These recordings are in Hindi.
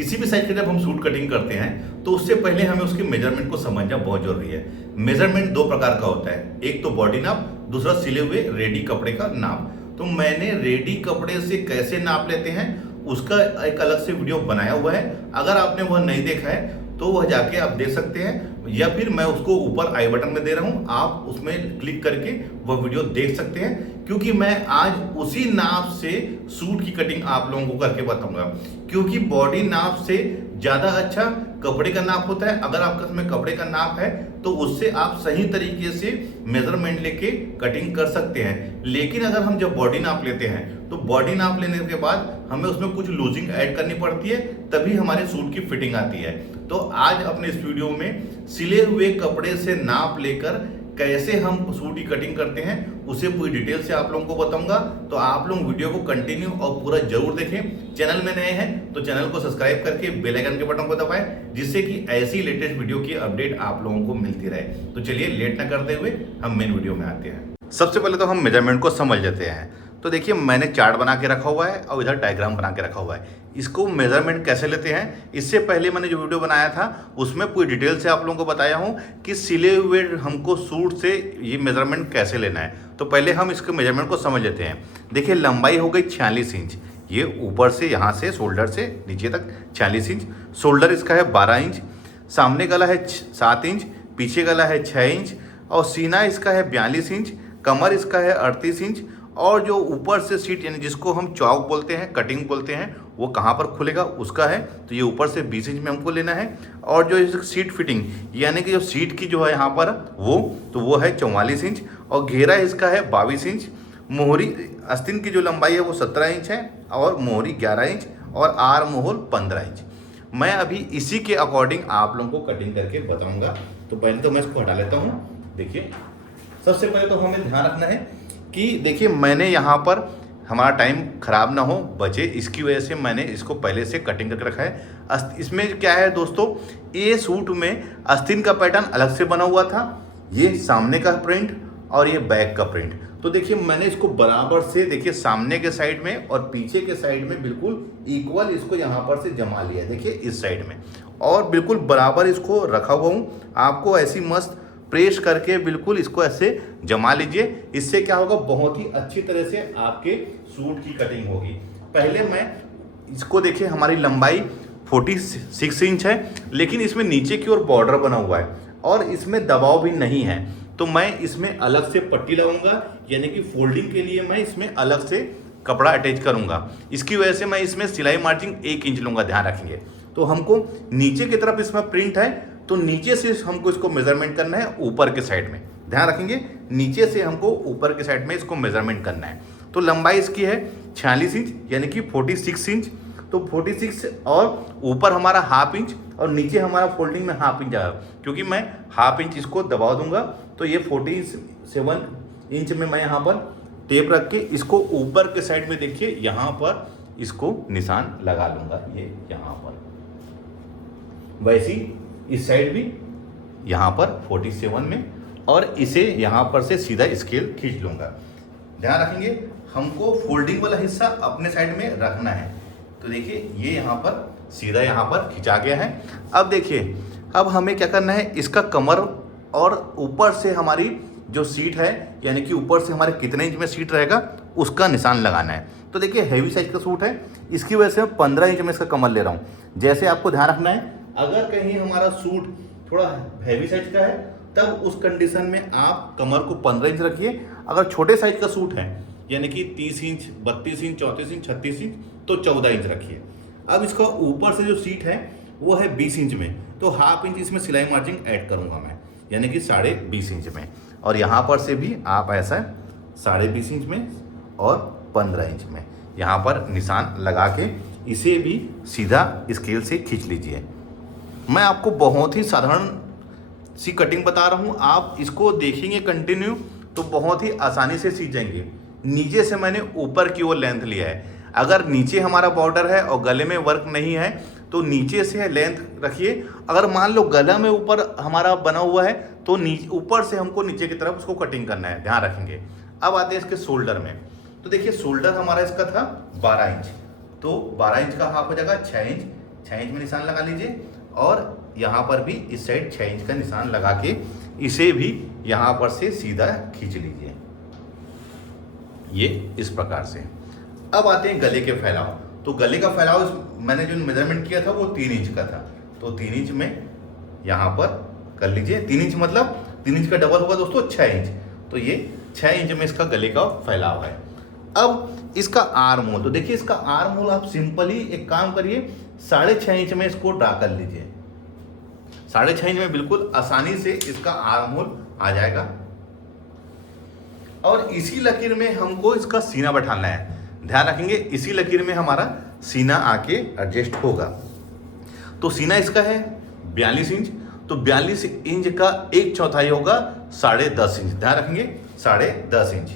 किसी भी साइज के जब हम सूट कटिंग करते हैं तो उससे पहले हमें उसके मेजरमेंट को समझना बहुत जरूरी है। मेजरमेंट दो प्रकार का होता है, एक तो बॉडी नाप, दूसरा सिले हुए रेडी कपड़े का नाप। तो मैंने रेडी कपड़े से कैसे नाप लेते हैं उसका एक अलग से वीडियो बनाया हुआ है। अगर आपने वह नहीं देखा है तो वह जाके आप देख सकते हैं, या फिर मैं उसको ऊपर आई बटन में दे रहा हूं, आप उसमें क्लिक करके वह वीडियो देख सकते हैं। क्योंकि मैं आज उसी नाप से सूट की कटिंग आप लोगों को करके बताऊंगा, क्योंकि बॉडी नाप से ज्यादा अच्छा कपड़े का नाप होता है। अगर आपके उसमें कपड़े का नाप है तो उससे आप सही तरीके से मेजरमेंट लेके कटिंग कर सकते हैं। लेकिन अगर हम जब बॉडी नाप लेते हैं तो बॉडी नाप लेने के बाद हमें उसमें कुछ लूजिंग ऐड करनी पड़ती है, तभी हमारे सूट की फिटिंग आती है। तो आज अपने इस वीडियो में सिले हुए कपड़े से नाप लेकर कैसे हम सूट की कटिंग करते हैं उसे पूरी डिटेल से आप लोगों को बताऊंगा। तो आप लोग वीडियो को कंटिन्यू और पूरा जरूर देखें। चैनल में नए हैं तो चैनल को सब्सक्राइब करके बेल आइकन के बटन को दबाएं, जिससे कि ऐसी लेटेस्ट वीडियो की अपडेट आप लोगों को मिलती रहे। तो चलिए लेट ना करते हुए हम मेन वीडियो में आते हैं। सबसे पहले तो हम मेजरमेंट को समझ लेते हैं। तो देखिए मैंने चार्ट बना के रखा हुआ है और इधर डायग्राम बना के रखा हुआ है। इसको मेजरमेंट कैसे लेते हैं, इससे पहले मैंने जो वीडियो बनाया था उसमें पूरी डिटेल से आप लोगों को बताया हूं कि सिले हुए हमको सूट से ये मेजरमेंट कैसे लेना है। तो पहले हम इसके मेजरमेंट को समझ लेते हैं। देखिए लंबाई हो गई 46 इंच, ये ऊपर से यहाँ से शोल्डर से नीचे तक 46 इंच। शोल्डर इसका है 12 इंच, सामने गला है 7 इंच, पीछे गला है 6 इंच और सीना इसका है 42 इंच, कमर इसका है 38 इंच। और जो ऊपर से सीट यानी जिसको हम चौक बोलते हैं, कटिंग बोलते हैं, वो कहाँ पर खुलेगा उसका है, तो ये ऊपर से 20 इंच में हमको लेना है। और जो सीट फिटिंग यानी कि जो सीट की जो है यहाँ पर वो है 44 इंच और घेरा इसका है 22 इंच। मोहरी आस्तीन की जो लंबाई है वो 17 इंच है और मोहरी 11 इंच और आर्म होल 15 इंच। मैं अभी इसी के अकॉर्डिंग आप लोगों को कटिंग करके बताऊंगा। तो पहले तो मैं इसको हटा लेता हूँ। देखिए सबसे पहले तो हमें ध्यान रखना है कि देखिए मैंने यहाँ पर हमारा टाइम खराब ना हो बचे, इसकी वजह से मैंने इसको पहले से कटिंग करके रखा है। इसमें क्या है दोस्तों, ये सूट में आस्तीन का पैटर्न अलग से बना हुआ था, ये सामने का प्रिंट और ये बैक का प्रिंट। तो देखिए मैंने इसको बराबर से देखिए सामने के साइड में और पीछे के साइड में बिल्कुल इक्वल इसको यहाँ पर से जमा लिया। देखिए इस साइड में और बिल्कुल बराबर इसको रखा हुआ हूँ। आपको ऐसी मस्त प्रेस करके बिल्कुल इसको ऐसे जमा लीजिए। इससे क्या होगा, बहुत ही अच्छी तरह से आपके सूट की कटिंग होगी। पहले मैं इसको देखिए हमारी लंबाई 46 इंच है, लेकिन इसमें नीचे की ओर बॉर्डर बना हुआ है और इसमें दबाव भी नहीं है। तो मैं इसमें अलग से पट्टी लगाऊंगा, यानी कि फोल्डिंग के लिए मैं इसमें अलग से कपड़ा अटैच करूंगा। इसकी वजह से मैं इसमें सिलाई मार्जिन 1 इंच लूंगा, ध्यान रखेंगे। तो हमको नीचे की तरफ इसमें प्रिंट है तो नीचे से हमको इसको मेजरमेंट करना है ऊपर के साइड में, ध्यान रखेंगे। नीचे से हमको ऊपर के साइड में इसको मेजरमेंट करना है। तो लंबाई इसकी है 46 इंच यानी कि 46 इंच। तो 46 और ऊपर हमारा हाफ इंच और नीचे हमारा फोल्डिंग में हाफ इंच आएगा, क्योंकि मैं हाफ इंच इसको दबा दूंगा। तो ये 47 इंच में मैं यहाँ पर टेप रख के इसको ऊपर के साइड में देखिए यहाँ पर इसको निशान लगा लूंगा, ये यहाँ पर। वैसी इस साइड भी यहाँ पर 47 में और इसे यहाँ पर से सीधा स्केल खींच लूंगा। ध्यान रखेंगे हमको फोल्डिंग वाला हिस्सा अपने साइड में रखना है। तो देखिए ये यहाँ पर सीधा यहाँ पर खिंचा गया है। अब देखिए अब हमें क्या करना है, इसका कमर और ऊपर से हमारी जो सीट है यानी कि ऊपर से हमारे कितने इंच में सीट रहेगा उसका निशान लगाना है। तो देखिए हैवी साइज का सूट है, इसकी वजह से मैं 15 इंच में इसका कमर ले रहा हूँ। जैसे आपको ध्यान रखना है, अगर कहीं हमारा सूट थोड़ा हैवी साइज का है तब उस कंडीशन में आप कमर को 15 इंच रखिए। अगर छोटे साइज का सूट है यानी कि 30 इंच 32 इंच 34 इंच 36 इंच तो 14 इंच रखिए। अब इसका ऊपर से जो सीट है वो है 20 इंच में, तो हाफ इंच इसमें सिलाई मार्जिन ऐड करूंगा मैं, यानी कि 20.5 इंच में। और यहाँ पर से भी आप ऐसा 20.5 इंच में और 15 इंच में यहाँ पर निशान लगा के इसे भी सीधा स्केल से खींच लीजिए। मैं आपको बहुत ही साधारण सी कटिंग बता रहा हूँ, आप इसको देखेंगे कंटिन्यू तो बहुत ही आसानी से सीख जाएंगे। नीचे से मैंने ऊपर की ओर लेंथ लिया है। अगर नीचे हमारा बॉर्डर है और गले में वर्क नहीं है तो नीचे से लेंथ रखिए। अगर मान लो गला में ऊपर हमारा बना हुआ है तो ऊपर से हमको नीचे की तरफ उसको कटिंग करना है, ध्यान रखेंगे। अब आते हैं इसके शोल्डर में। तो देखिए शोल्डर हमारा इसका था 12 इंच, तो 12 इंच का हाफ हो जाएगा 6 इंच, 6 इंच में निशान लगा लीजिए और यहाँ पर भी इस साइड 6 इंच का निशान लगा के इसे भी यहाँ पर से सीधा खींच लीजिए, ये इस प्रकार से। अब आते हैं गले के फैलाव। तो गले का फैलाव मैंने जो मेजरमेंट किया था वो 3 इंच का था, तो 3 इंच में यहाँ पर कर लीजिए। 3 इंच मतलब 3 इंच का डबल होगा दोस्तों 6 इंच, तो ये 6 इंच में इसका गले का फैलाव है। अब इसका आर्म होल, तो देखिए इसका आर्म होल आप सिंपली एक काम करिए, 6.5 इंच में इसको ड्रा कर लीजिए। 6.5 इंच में बिल्कुल आसानी से इसका आर्म होल आ जाएगा और इसी लकीर में हमको इसका सीना बैठाना है। ध्यान रखेंगे इसी लकीर में हमारा सीना आके एडजस्ट होगा। तो सीना इसका है 42 इंच, तो 42 इंच का 1/4 होगा 10.5 इंच। ध्यान रखेंगे 10.5 इंच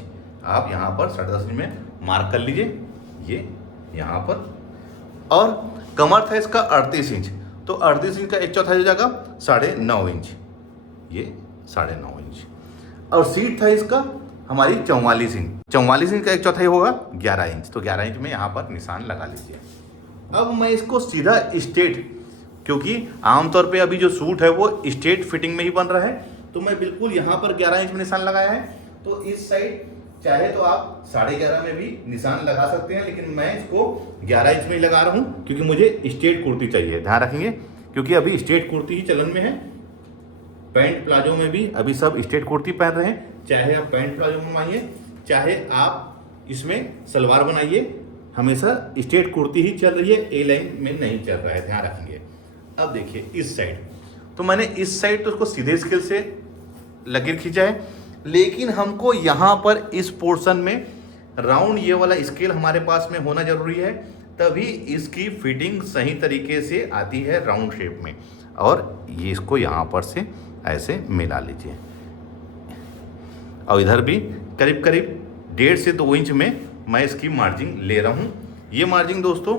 आप यहाँ पर 10.5 इंच में मार्क कर लीजिए, ये यहाँ पर। और कमर था इसका 38 इंच, तो 38 इंच का 1/4 हो जाएगा 9.5 इंच, ये 9.5 इंच। और सीट था इसका हमारी 44 इंच, 44 इंच का 1/4 होगा 11 इंच, तो 11 इंच में यहाँ पर निशान लगा लीजिए। अब मैं इसको सीधा स्ट्रेट, क्योंकि आमतौर पे अभी जो सूट है वो स्ट्रेट फिटिंग में ही बन रहा है, तो मैं बिल्कुल यहाँ पर 11 इंच में निशान लगाया है। तो इस साइड चाहे तो आप 11.5 में भी निशान लगा सकते हैं, लेकिन मैं इसको 11 इंच में ही लगा रहा हूँ क्योंकि मुझे स्ट्रेट कुर्ती चाहिए। ध्यान रखेंगे क्योंकि अभी स्ट्रेट कुर्ती ही चलन में है, पैंट प्लाजो में भी अभी सब स्ट्रेट कुर्ती पहन रहे हैं। चाहे आप पैंट प्लाजो बनवाइए, चाहे आप इसमें सलवार बनाइए, हमेशा स्ट्रेट कुर्ती ही चल रही है, ए लाइन में नहीं चल रहा है। ध्यान रखेंगे। अब देखिए इस साइड, तो मैंने इस साइड तो उसको सीधे स्केल से लकीर खींचा है, लेकिन हमको यहाँ पर इस पोर्शन में राउंड ये वाला स्केल हमारे पास में होना जरूरी है, तभी इसकी फिटिंग सही तरीके से आती है राउंड शेप में। और ये इसको यहाँ पर से ऐसे मिला लीजिए और इधर भी करीब करीब 1.5 से 2 इंच में मैं इसकी मार्जिंग ले रहा हूँ। ये मार्जिंग दोस्तों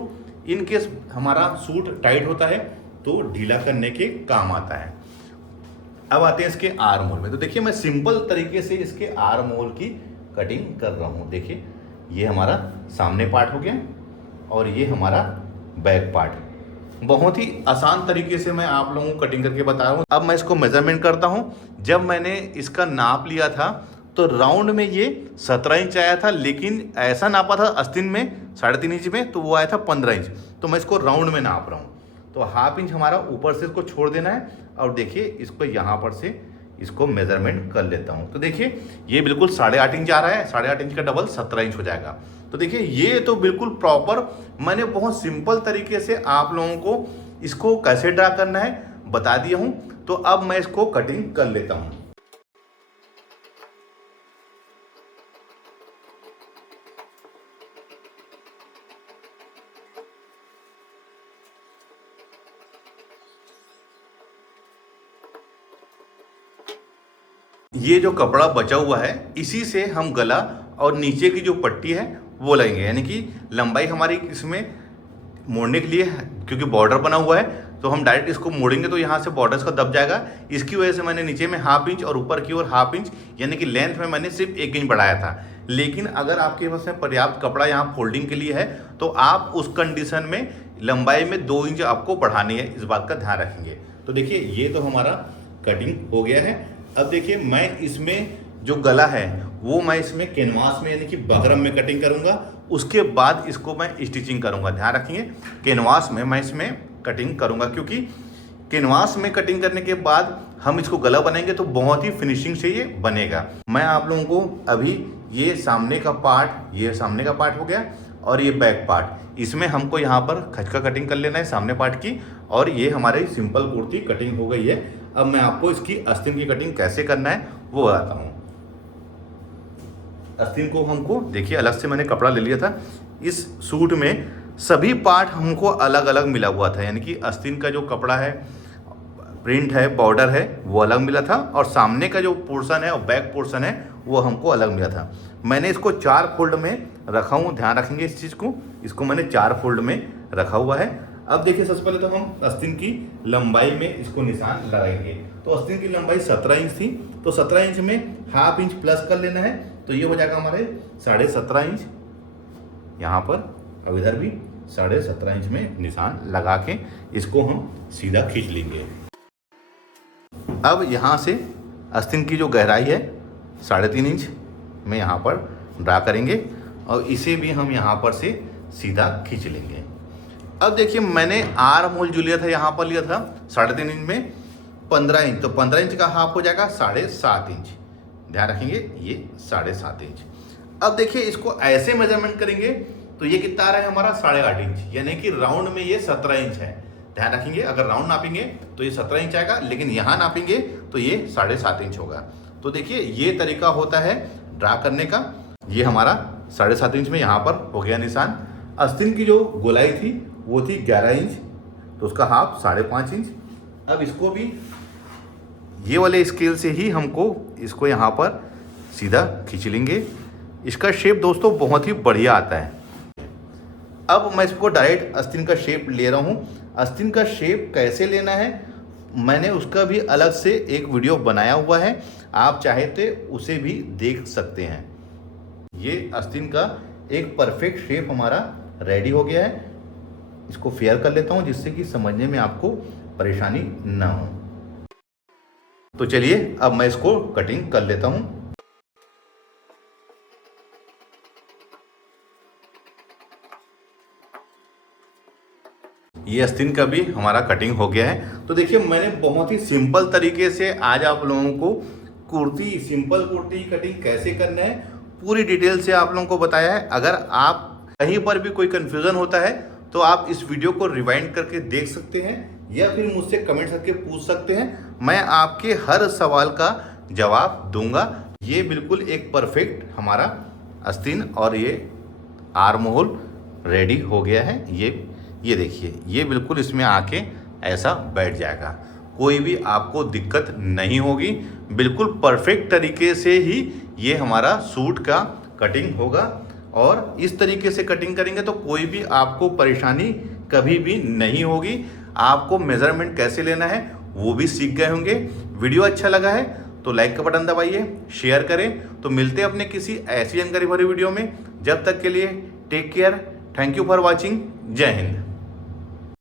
इन केस हमारा सूट टाइट होता है तो ढीला करने के काम आता है। अब आते हैं इसके आर्म होल में। तो देखिए मैं सिंपल तरीके से इसके आर्म होल की कटिंग कर रहा हूँ। देखिए ये हमारा सामने पार्ट हो गया और ये हमारा बैक पार्ट। बहुत ही आसान तरीके से मैं आप लोगों को कटिंग करके बता रहा हूँ। अब मैं इसको मेजरमेंट करता हूँ। जब मैंने इसका नाप लिया था तो राउंड में ये 17 इंच आया था, लेकिन ऐसा नापा था आस्तीन में 3.5 इंच में, तो वो आया था 15 इंच। तो मैं इसको राउंड में नाप रहा हूँ, तो 1/2 इंच हमारा ऊपर से इसको छोड़ देना है। और देखिए इसको यहाँ पर से इसको मेजरमेंट कर लेता हूँ। तो देखिए ये बिल्कुल 8.5 इंच आ रहा है, 8.5 इंच का डबल 17 इंच हो जाएगा। तो देखिए ये तो बिल्कुल प्रॉपर, मैंने बहुत सिंपल तरीके से आप लोगों को इसको कैसे ड्रा करना है बता दिया हूँ। तो अब मैं इसको कटिंग कर लेता हूँ। ये जो कपड़ा बचा हुआ है इसी से हम गला और नीचे की जो पट्टी है वो लगेंगे, यानी कि लंबाई हमारी इसमें मोड़ने के लिए, क्योंकि बॉर्डर बना हुआ है तो हम डायरेक्ट इसको मोड़ेंगे तो यहाँ से बॉर्डर का दब जाएगा। इसकी वजह से मैंने नीचे में 1/2 इंच और ऊपर की ओर 1/2 इंच, यानी कि लेंथ में मैंने सिर्फ 1 इंच बढ़ाया था। लेकिन अगर आपके पास में पर्याप्त कपड़ा यहाँ फोल्डिंग के लिए है तो आप उस कंडीशन में लंबाई में 2 इंच आपको बढ़ानी है, इस बात का ध्यान रखेंगे। तो देखिए ये तो हमारा कटिंग हो गया है। अब देखिए मैं इसमें जो गला है वो मैं इसमें कैनवास में यानी कि बगरम में कटिंग करूंगा, उसके बाद इसको मैं स्टिचिंग करूंगा। ध्यान रखिए कैनवास में मैं इसमें कटिंग करूंगा, क्योंकि कैनवास में कटिंग करने के बाद हम इसको गला बनाएंगे तो बहुत ही फिनिशिंग से ये बनेगा। मैं आप लोगों को अभी ये सामने का पार्ट हो गया और ये बैक पार्ट, इसमें हमको यहाँ पर खचका कटिंग कर लेना है सामने पार्ट की, और ये हमारी सिंपल कुर्ती कटिंग हो गई है। अब मैं आपको इसकी आस्तीन की कटिंग कैसे करना है वो बताता हूँ। आस्तीन को हमको देखिए अलग से मैंने कपड़ा ले लिया था। इस सूट में सभी पार्ट हमको अलग अलग मिला हुआ था, यानी कि आस्तीन का जो कपड़ा है, प्रिंट है, बॉर्डर है, वो अलग मिला था, और सामने का जो पोर्शन है और बैक पोर्शन है वो हमको अलग मिला था। मैंने इसको 4 फोल्ड में रखा हूँ, ध्यान रखेंगे इस चीज़ को। इसको मैंने 4 फोल्ड में रखा हुआ है। अब देखिए सबसे पहले तो हम आस्तीन की लंबाई में इसको निशान लगाएंगे। तो आस्तीन की लंबाई 17 इंच थी, तो 17 इंच में 1/2 इंच प्लस कर लेना है, तो ये हो जाएगा हमारे 17.5 इंच यहाँ पर। अब इधर भी 17.5 इंच में निशान लगा के इसको हम सीधा खींच लेंगे। अब यहाँ से आस्तीन की जो गहराई है 3.5 इंच में यहाँ पर ड्रा करेंगे और इसे भी हम यहाँ पर से सीधा खींच लेंगे। अब देखिए मैंने आर्म होल जो लिया था यहाँ पर लिया था 3.5 इंच में 15 इंच, तो 15 इंच का हाफ हो जाएगा 7.5 इंच। ध्यान रखेंगे ये 7.5 इंच। अब देखिए इसको ऐसे मेजरमेंट करेंगे तो ये कितना आ रहा है हमारा 8.5 इंच, यानी कि राउंड में ये 17 इंच है। ध्यान रखेंगे अगर राउंड नापेंगे तो ये 17 इंच आएगा, लेकिन यहाँ नापेंगे तो ये 7.5 इंच होगा। तो देखिए ये तरीका होता है ड्रा करने का। ये हमारा 7.5 इंच में यहाँ पर हो गया निशान। आस्तीन की जो गोलाई थी वो थी 11 इंच, तो उसका हाफ 5.5 इंच। अब इसको भी ये वाले स्केल से ही हमको इसको यहाँ पर सीधा खींच लेंगे। इसका शेप दोस्तों बहुत ही बढ़िया आता है। अब मैं इसको डायरेक्ट आस्तीन का शेप ले रहा हूँ। आस्तीन का शेप कैसे लेना है मैंने उसका भी अलग से एक वीडियो बनाया हुआ है, आप चाहे तो उसे भी देख सकते हैं। ये आस्तीन का एक परफेक्ट शेप हमारा रेडी हो गया है। इसको फेयर कर लेता हूँ जिससे कि समझने में आपको परेशानी ना हो। तो चलिए अब मैं इसको कटिंग कर लेता हूँ। ये आस्तीन का भी हमारा कटिंग हो गया है। तो देखिए मैंने बहुत ही सिंपल तरीके से आज आप लोगों को कुर्ती, सिंपल कुर्ती कटिंग कैसे करना है पूरी डिटेल से आप लोगों को बताया है। अगर आप कहीं पर भी कोई कंफ्यूजन होता है तो आप इस वीडियो को रिवाइंड करके देख सकते हैं या फिर मुझसे कमेंट करके पूछ सकते हैं। मैं आपके हर सवाल का जवाब दूंगा। ये बिल्कुल एक परफेक्ट हमारा आस्तीन और ये आर्म होल रेडी हो गया है। ये देखिए ये बिल्कुल इसमें आके ऐसा बैठ जाएगा, कोई भी आपको दिक्कत नहीं होगी। बिल्कुल परफेक्ट तरीके से ही ये हमारा सूट का कटिंग होगा और इस तरीके से कटिंग करेंगे तो कोई भी आपको परेशानी कभी भी नहीं होगी। आपको मेजरमेंट कैसे लेना है वो भी सीख गए होंगे। वीडियो अच्छा लगा है तो लाइक का बटन दबाइए, शेयर करें। तो मिलते हैं अपने किसी ऐसी जानकारी भरी वीडियो में। जब तक के लिए take care, thank you for watching, जय हिंद।